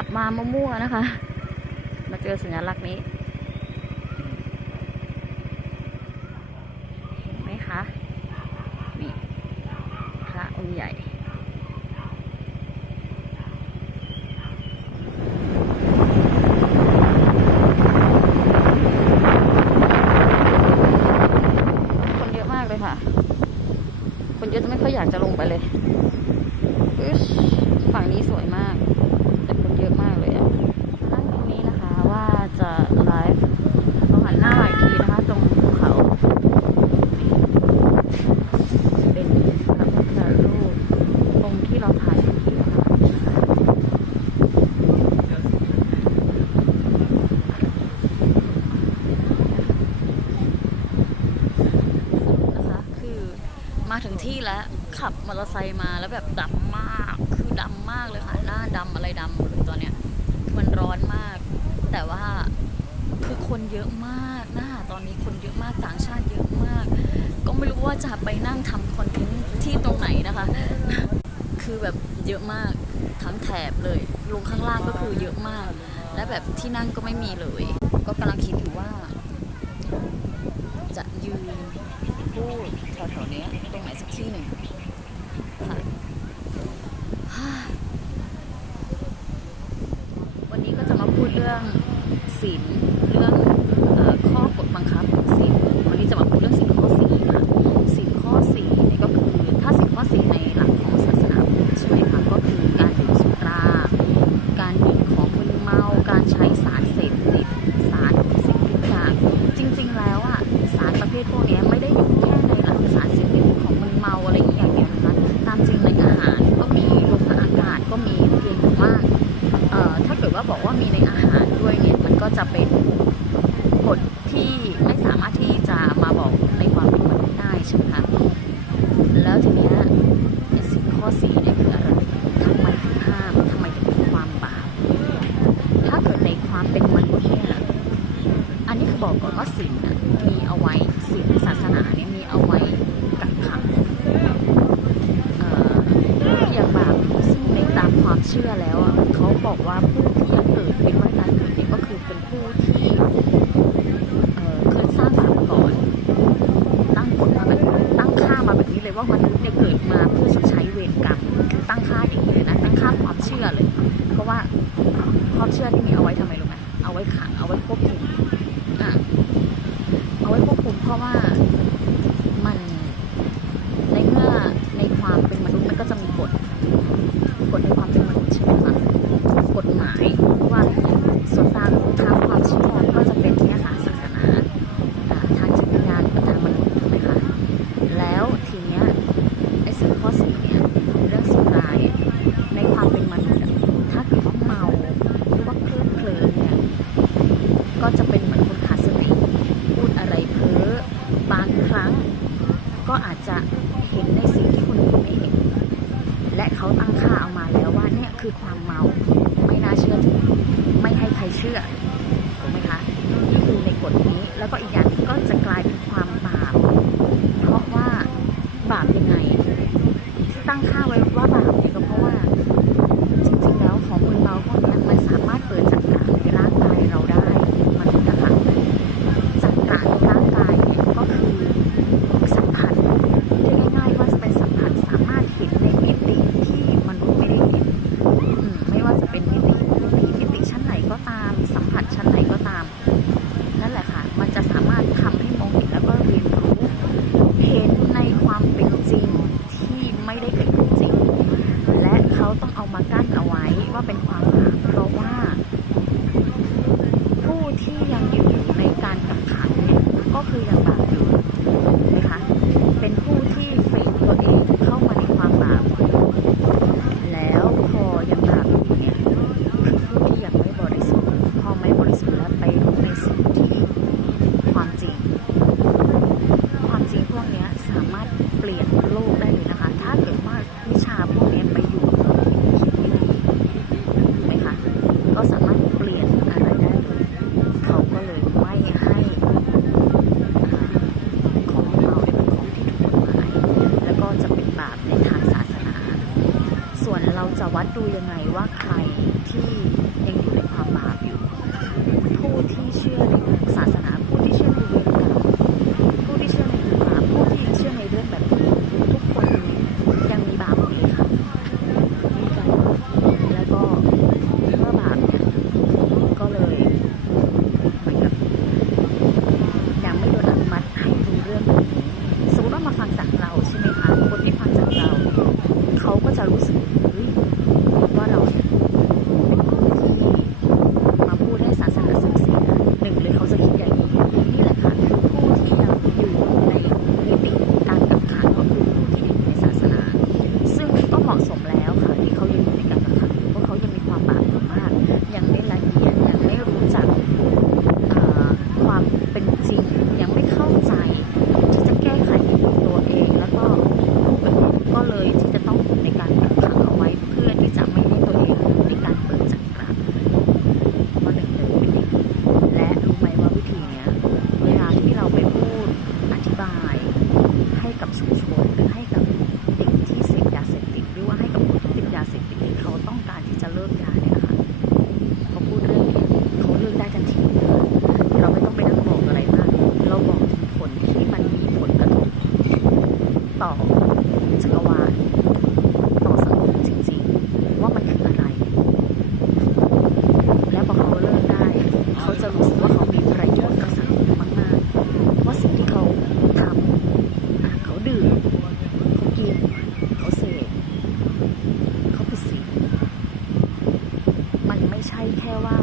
ขับมามั่วๆนะคะ มาเจอสัญลักษณ์นี้เห็นไหมคะ นี่พระองค์ใหญ่ แบบดำมาก คือดำมากเลยค่ะ หน้าดำอะไรดำหมดเลยตอนเนี้ย มันร้อนมาก แต่ว่าคือคนเยอะมากหน้าตอนนี้คนเยอะมากต่างชาติเยอะมาก ก็ไม่รู้ว่าจะไปนั่งทำคอนเทนต์ที่ตรงไหนนะคะ คือแบบเยอะมากทั้งแถบเลย ลงข้างล่างก็คือเยอะมาก และแบบที่นั่งก็ไม่มีเลย ก็กำลังคิดอยู่ว่า จะยืนพูดแถวๆนี้ตรงไหนสักที่หนึ่ง 哇 ก็อาจจะเห็นในสิ่งที่คนอื่นไม่เห็น และเขาตั้งค่าเอามาแล้วว่าเนี่ยคือความเมา ช่แค่ว่า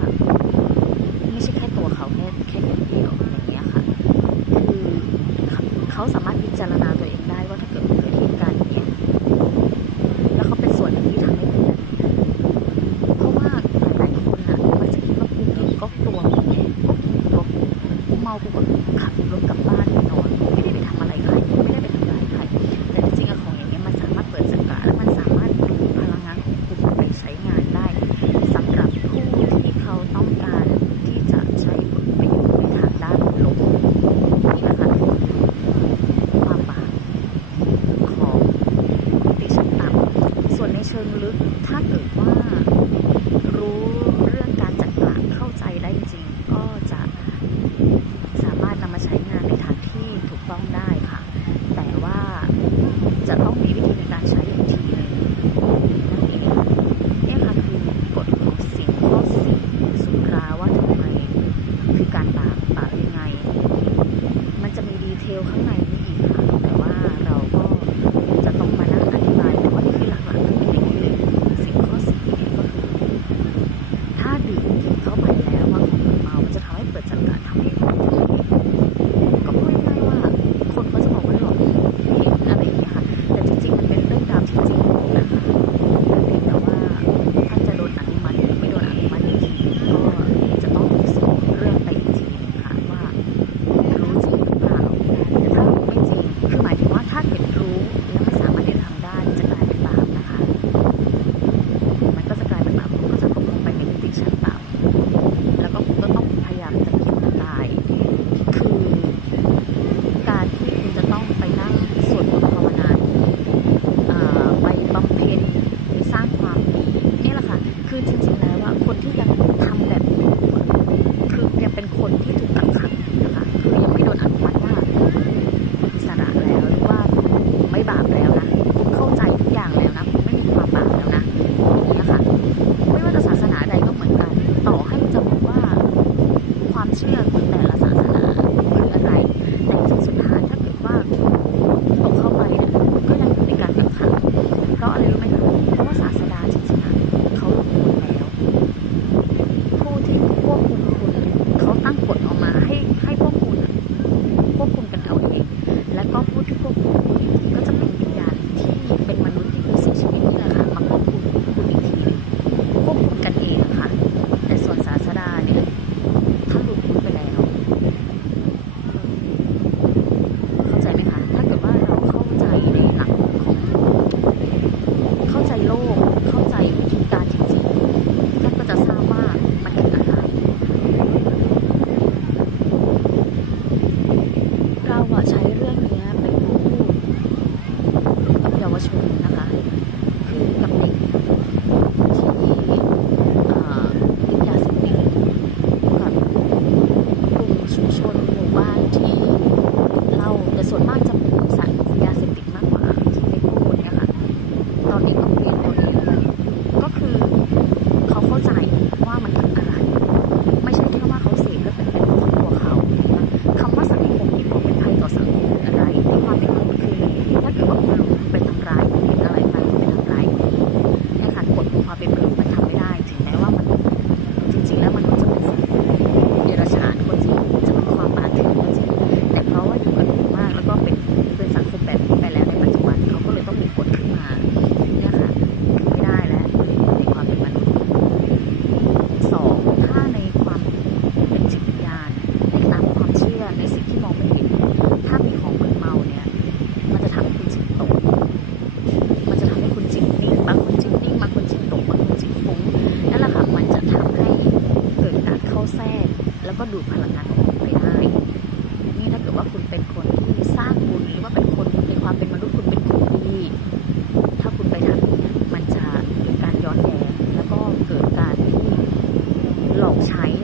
ล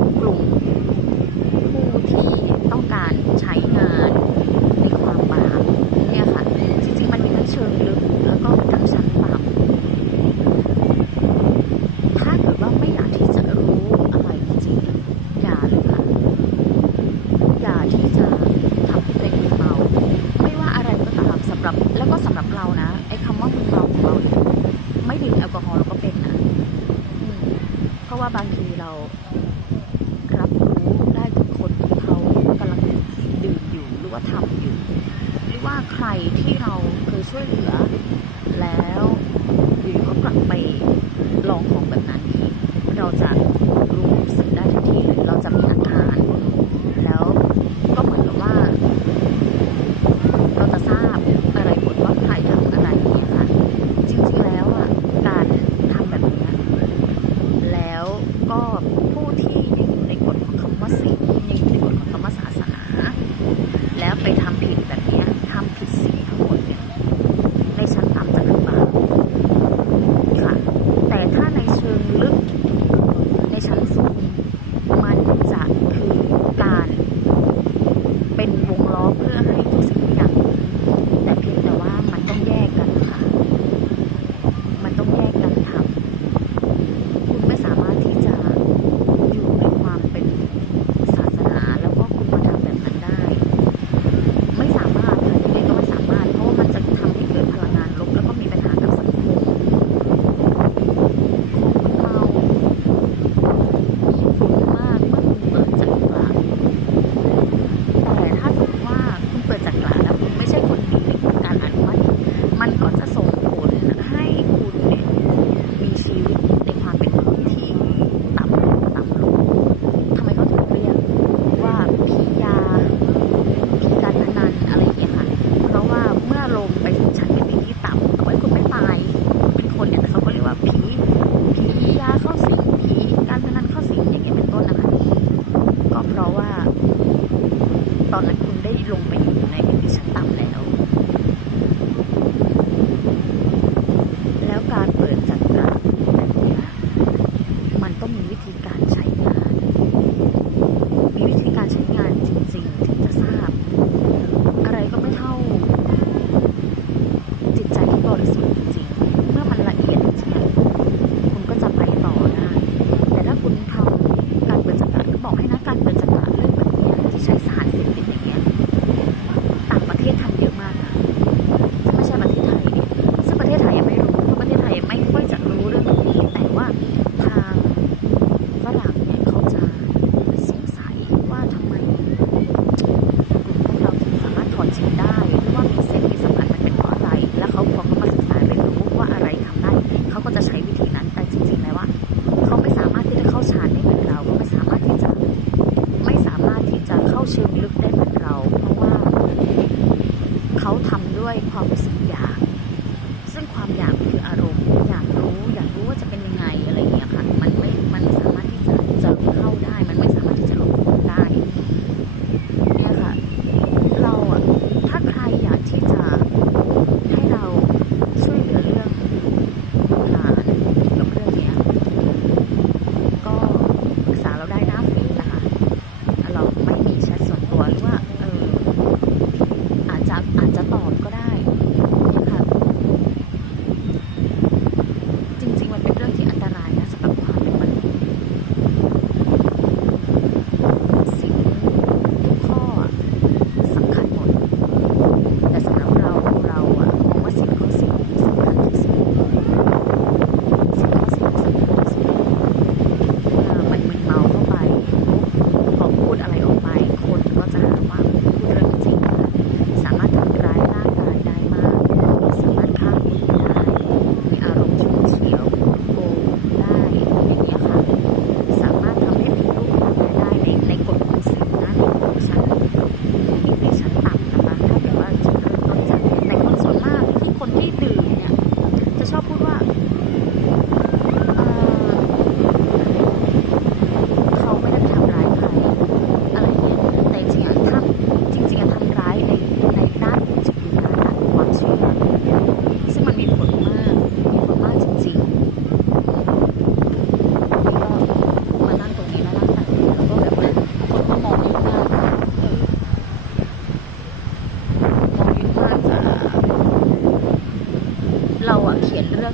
อ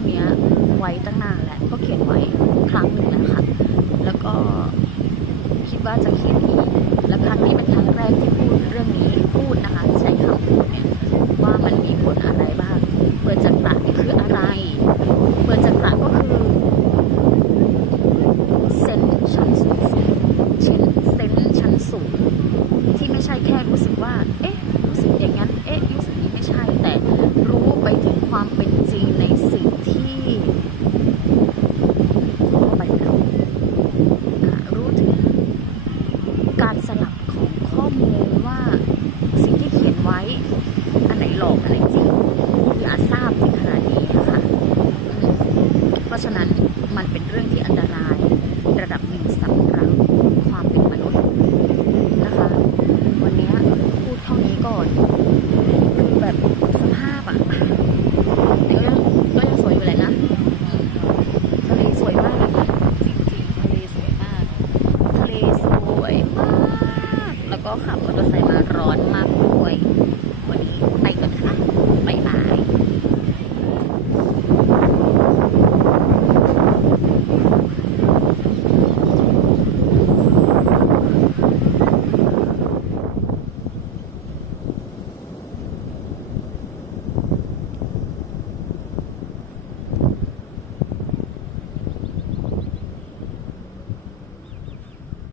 ื่องนี้ไว้ตั้งนานแล้วก็เขียนไว้